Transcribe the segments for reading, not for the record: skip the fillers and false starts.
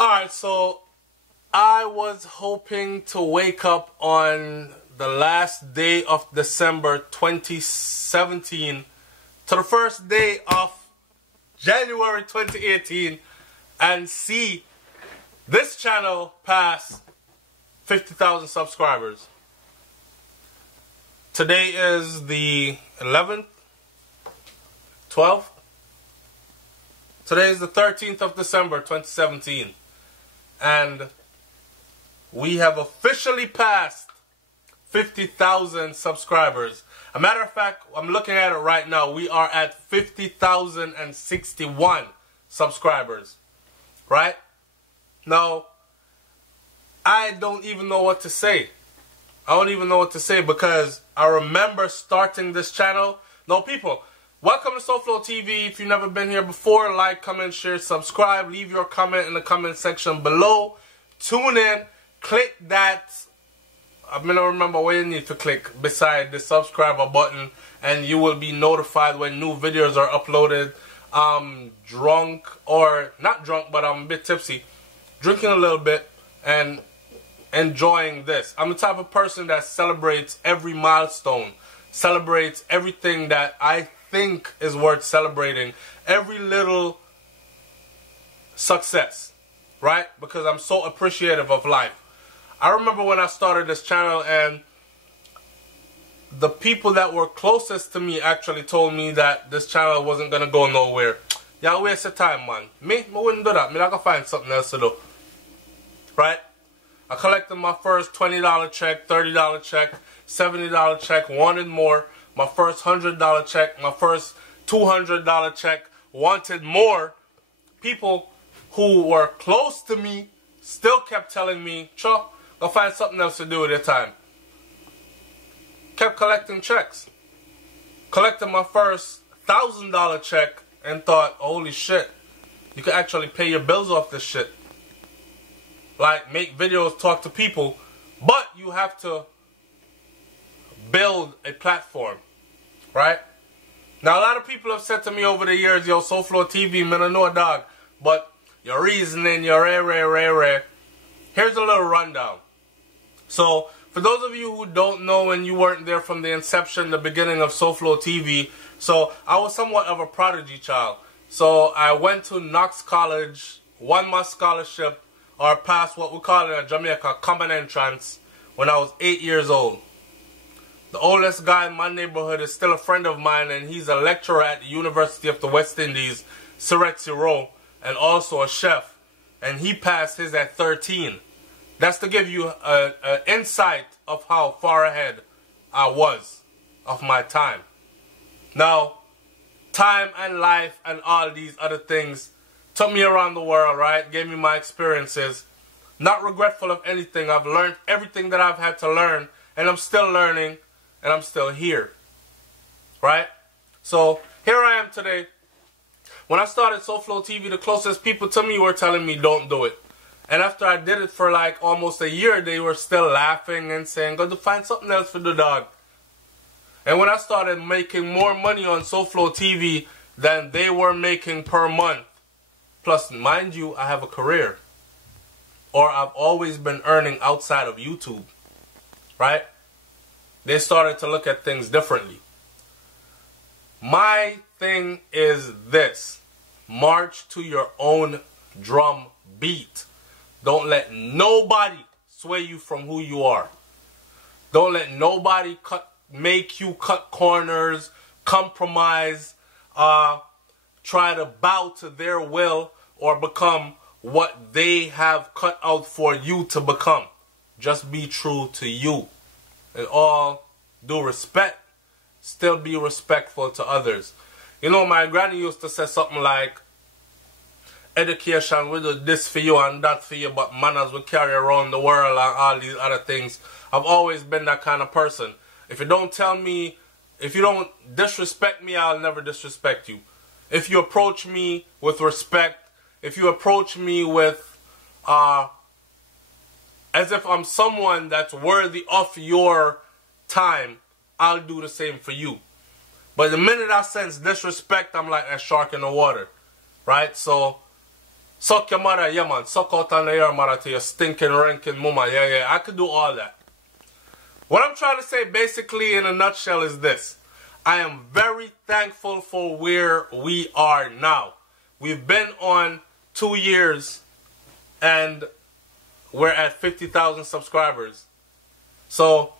Alright, so I was hoping to wake up on the last day of December 2017 to the first day of January 2018 and see this channel pass 50,000 subscribers. Today is the 11th, 12th. Today is the 13th of December 2017. And we have officially passed 50,000 subscribers. A matter of fact, I'm looking at it right now. We are at 50,061 subscribers. Right? Now, I don't even know what to say. I don't even know what to say because I remember starting this channel. No, people, welcome to SouFLoTV. If you've never been here before, like, comment, share, subscribe. Leave your comment in the comment section below. Tune in. Click that. I'm going to remember where you need to click beside the subscriber button. And you will be notified when new videos are uploaded. I'm drunk, or not drunk, but I'm a bit tipsy. Drinking a little bit and enjoying this. I'm the type of person that celebrates every milestone. Celebrates everything that I think is worth celebrating. Every little success. Right? Because I'm so appreciative of life. I remember when I started this channel and the people that were closest to me actually told me that this channel wasn't going to go nowhere. Y'all waste your time, man. Me wouldn't do that. Me not going to find something else to do. Right? I collected my first $20 check, $30 check, $70 check, wanted more. My first $100 check, my first $200 check, wanted more. People who were close to me still kept telling me, Chuck, go find something else to do with your time. Kept collecting checks. Collected my first $1,000 check and thought, holy shit, you can actually pay your bills off this shit. Like, make videos, talk to people, but you have to build a platform, right? Now, a lot of people have said to me over the years, yo, SouFLoTV, man, I know a dog, but your reasoning, your rare. Here's a little rundown. So, for those of you who don't know and you weren't there from the inception, the beginning of SouFLoTV, so I was somewhat of a prodigy child. So, I went to Knox College, won my scholarship, or passed what we call in Jamaica common entrance when I was 8 years old. The oldest guy in my neighborhood is still a friend of mine, and he's a lecturer at the University of the West Indies, Surrey Row, and also a chef. And he passed his at 13. That's to give you an insight of how far ahead I was of my time. Now, time and life and all these other things took me around the world, right? Gave me my experiences. Not regretful of anything. I've learned everything that I've had to learn. And I'm still learning. And I'm still here. Right? So, here I am today. When I started SouFLoTV, the closest people to me were telling me don't do it. And after I did it for like almost a year, they were still laughing and saying, go to find something else for the dog. And when I started making more money on SouFLoTV than they were making per month, plus, mind you, I have a career. Or I've always been earning outside of YouTube. Right? They started to look at things differently. My thing is this. March to your own drum beat. Don't let nobody sway you from who you are. Don't let nobody make you cut corners, compromise, try to bow to their will or become what they have cut out for you to become. Just be true to you. In all due respect, still be respectful to others. You know, my granny used to say something like, education will do this for you and that for you, but manners will carry around the world and all these other things. I've always been that kind of person. If you don't tell me, if you don't disrespect me, I'll never disrespect you. If you approach me with respect, if you approach me with, as if I'm someone that's worthy of your time, I'll do the same for you. But the minute I sense disrespect, I'm like a shark in the water. Right? So, Suck your mother, yeah man. Suck out on your mother to your stinking, ranking mama. Yeah, yeah. I could do all that. What I'm trying to say basically in a nutshell is this. I am very thankful for where we are now. We've been on 2 years and we're at 50,000 subscribers. So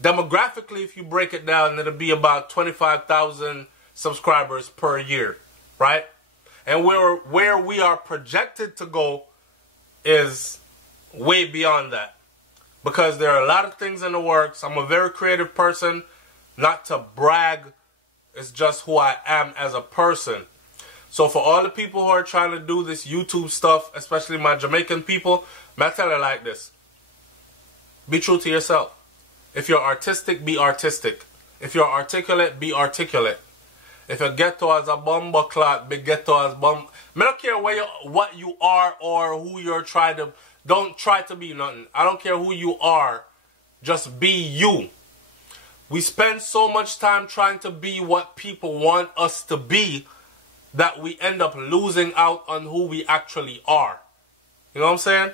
demographically, if you break it down, it'll be about 25,000 subscribers per year, right? And where we are projected to go is way beyond that. Because there are a lot of things in the works. I'm a very creative person. Not to brag, it's just who I am as a person. So for all the people who are trying to do this YouTube stuff, especially my Jamaican people, I tell you like this. Be true to yourself. If you're artistic, be artistic. If you're articulate, be articulate. If you ghetto as a bumble clot, be ghetto as bum. I don't care what you are or who you're trying to. Don't try to be nothing. I don't care who you are. Just be you. We spend so much time trying to be what people want us to be that we end up losing out on who we actually are. You know what I'm saying?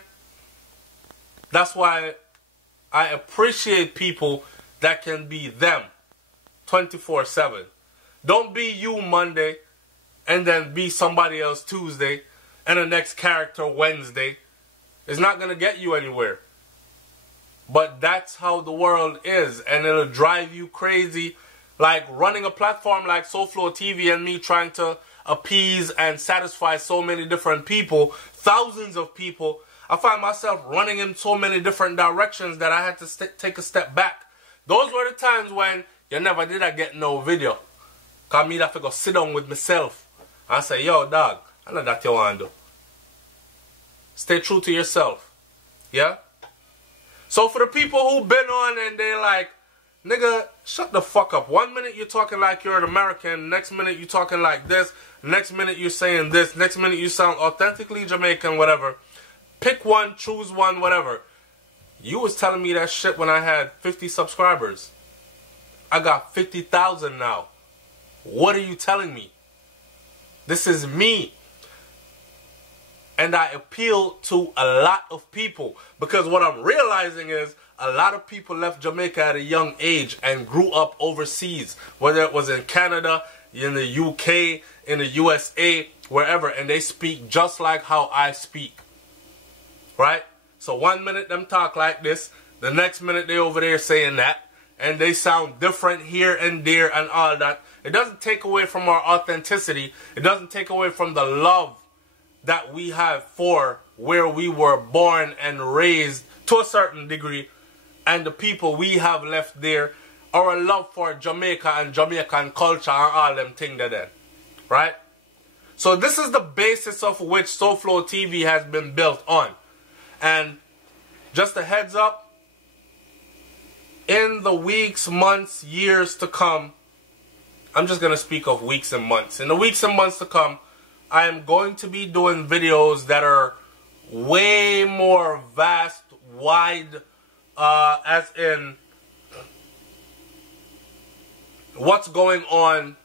That's why I appreciate people that can be them 24/7. Don't be you Monday and then be somebody else Tuesday and the next character Wednesday. It's not going to get you anywhere. But that's how the world is, and it'll drive you crazy. Like running a platform like SouFLoTV and me trying to appease and satisfy so many different people, thousands of people, I find myself running in so many different directions that I had to take a step back. Those were the times when you never did I get no video. Because me have to go sit down with myself and say, yo dog, I know that you want to do. Stay true to yourself. Yeah? So for the people who've been on and they're like, nigga, shut the fuck up. 1 minute you're talking like you're an American. Next minute you're talking like this. Next minute you're saying this. Next minute you sound authentically Jamaican, whatever. Pick one, choose one, whatever. You was telling me that shit when I had 50 subscribers. I got 50,000 now. What are you telling me? This is me. And I appeal to a lot of people. Because what I'm realizing is a lot of people left Jamaica at a young age and grew up overseas. Whether it was in Canada, in the UK, in the USA, wherever. And they speak just like how I speak. Right? So 1 minute them talk like this. The next minute they over there saying that. And they sound different here and there and all that. It doesn't take away from our authenticity. It doesn't take away from the love that we have for where we were born and raised to a certain degree, and the people we have left there, our love for Jamaica and Jamaican culture and all them things there, right? So this is the basis of which SouFLoTV has been built on. And just a heads up, in the weeks, months, years to come, I'm just going to speak of weeks and months. In the weeks and months to come, I am going to be doing videos that are way more vast, wide, as in what's going on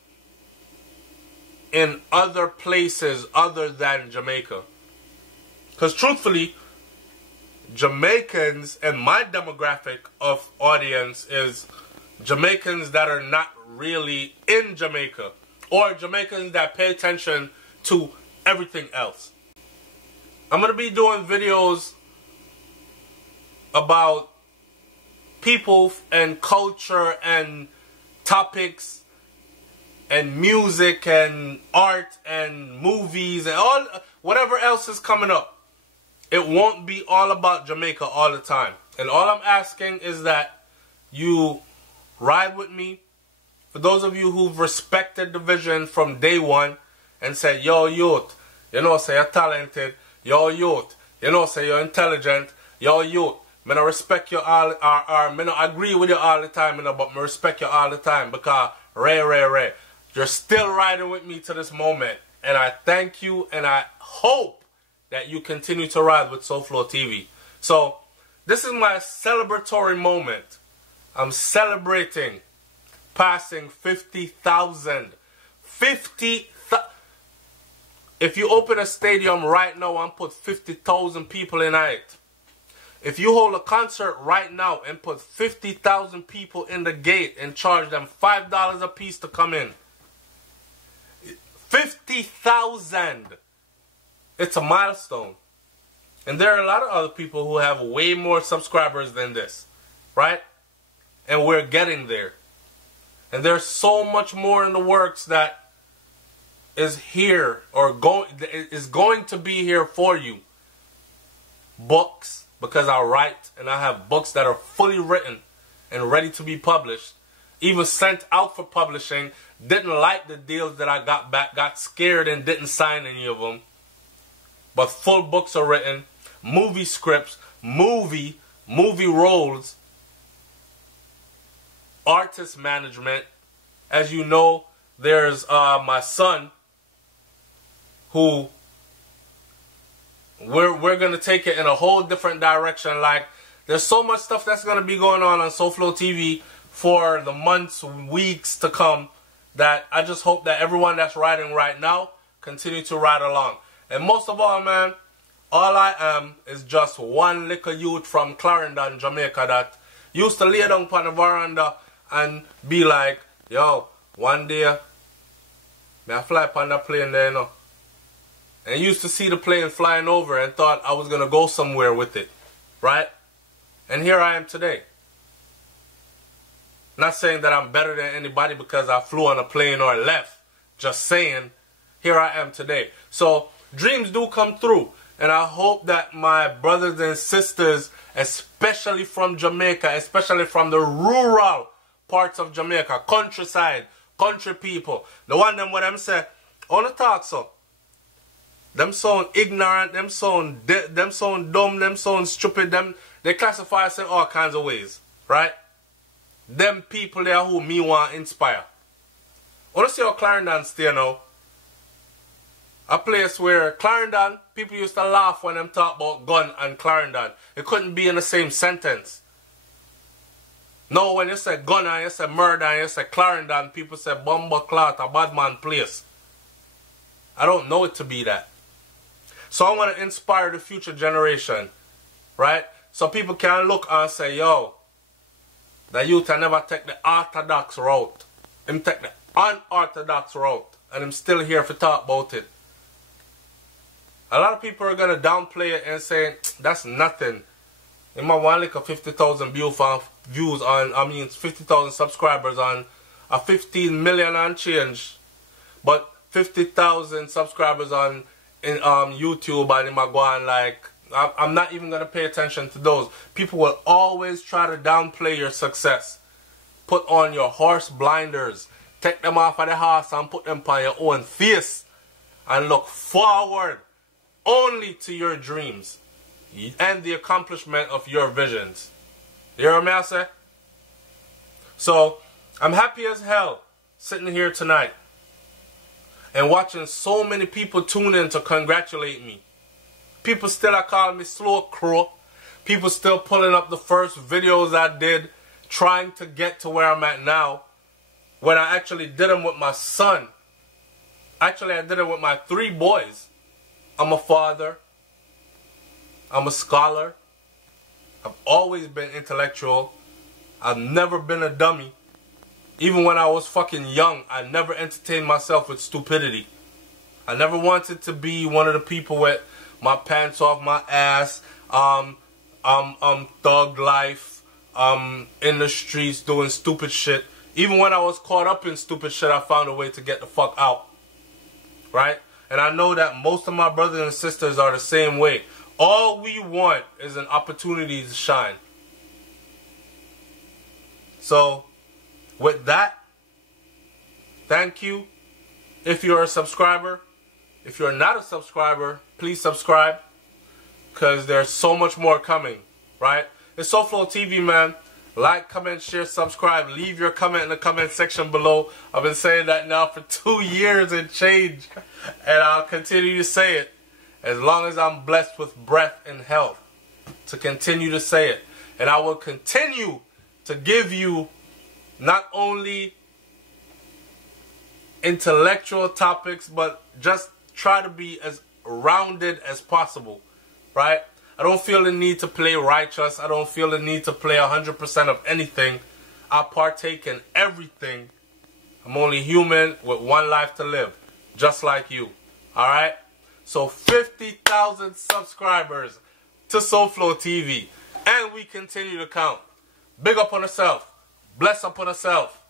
in other places other than Jamaica. Because truthfully, Jamaicans and my demographic of audience is Jamaicans that are not really in Jamaica, or Jamaicans that pay attention to everything else. I'm going to be doing videos about people and culture and topics and music and art and movies and all whatever else is coming up. It won't be all about Jamaica all the time. And all I'm asking is that you ride with me. For those of you who've respected the vision from day one, and said, yo, youth, you know, say you're talented. Yo, youth, you know, say you're intelligent. Yo, youth, me not respect you all, me not agree with you all the time, you know, but me respect you all the time because, Ray, you're still riding with me to this moment. And I thank you, and I hope that you continue to ride with SouFLoTV. So, this is my celebratory moment. I'm celebrating passing 50,000. 50,000. If you open a stadium right now and put 50,000 people in it, if you hold a concert right now and put 50,000 people in the gate and charge them $5 a piece to come in, 50,000, it's a milestone. And there are a lot of other people who have way more subscribers than this, right? And we're getting there. And there's so much more in the works that is here or is going to be here for you. Books, because I write and I have books that are fully written and ready to be published. Even sent out for publishing. Didn't like the deals that I got back. Got scared and didn't sign any of them. But full books are written. Movie scripts. Movie roles. Artist management. As you know, there's my son, who we're going to take it in a whole different direction. Like, there's so much stuff that's going to be going on SouFLoTV for the months, weeks to come, that I just hope that everyone that's riding right now continue to ride along. And most of all, man, all I am is just one little youth from Clarendon, Jamaica, that used to lay down on the veranda and be like, yo, one day, may I fly upon that plane there, you know? And used to see the plane flying over and thought I was going to go somewhere with it. Right? And here I am today. Not saying that I'm better than anybody because I flew on a plane or left. Just saying, here I am today. So, dreams do come through. And I hope that my brothers and sisters, especially from Jamaica, especially from the rural parts of Jamaica, countryside, country people, the one them when them say, I want to talk so. Them sound ignorant, them sound dumb, them sound stupid, they classify us in all kinds of ways, right? Them people there who me want to inspire. I want to see how Clarendon stay now. A place where Clarendon, people used to laugh when them talk about gun and Clarendon. It couldn't be in the same sentence. No, when you say gun and you say murder and you say Clarendon, people say bomber clot, a bad man place. I don't know it to be that. So I want to inspire the future generation, right? So people can look and say, yo, the youth I never take the orthodox route. Him take the unorthodox route. And I'm still here to talk about it. A lot of people are going to downplay it and say, that's nothing. In my one like a 50,000 views on, 50,000 subscribers on a 15 million and change. But 50,000 subscribers on YouTube and in my going, like, I'm not even going to pay attention to those. People will always try to downplay your success. Put on your horse blinders. Take them off of the horse and put them on your own face. And look forward only to your dreams and the accomplishment of your visions. You hear me I say? So, I'm happy as hell sitting here tonight and watching so many people tune in to congratulate me. People still are calling me slow crow. People still pulling up the first videos I did, trying to get to where I'm at now, when I actually did them with my son. Actually, I did it with my 3 boys. I'm a father. I'm a scholar. I've always been intellectual. I've never been a dummy. Even when I was fucking young, I never entertained myself with stupidity. I never wanted to be one of the people with my pants off my ass, thug life, in the streets doing stupid shit. Even when I was caught up in stupid shit, I found a way to get the fuck out. Right? And I know that most of my brothers and sisters are the same way. All we want is an opportunity to shine. So, with that, thank you. If you're a subscriber, if you're not a subscriber, please subscribe, because there's so much more coming, right? It's SouFLoTV, man. Like, comment, share, subscribe. Leave your comment in the comment section below. I've been saying that now for 2 years and change, and I'll continue to say it as long as I'm blessed with breath and health to continue to say it. And I will continue to give you not only intellectual topics, but just try to be as rounded as possible, right? I don't feel the need to play righteous. I don't feel the need to play 100% of anything. I partake in everything. I'm only human with one life to live, just like you, alright? So 50,000 subscribers to SouFLoTV, and we continue to count. Big up on yourself. Bless up on yourself.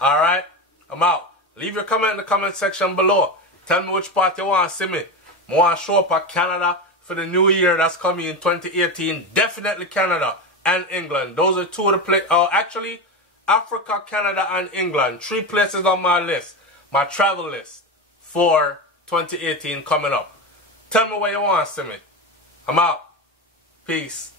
Alright? I'm out. Leave your comment in the comment section below. Tell me which part you want to see me. I want to show up at Canada for the new year that's coming in 2018. Definitely Canada and England. Those are two of the places. Actually, Africa, Canada, and England. 3 places on my list. My travel list for 2018 coming up. Tell me where you want to see me. I'm out. Peace.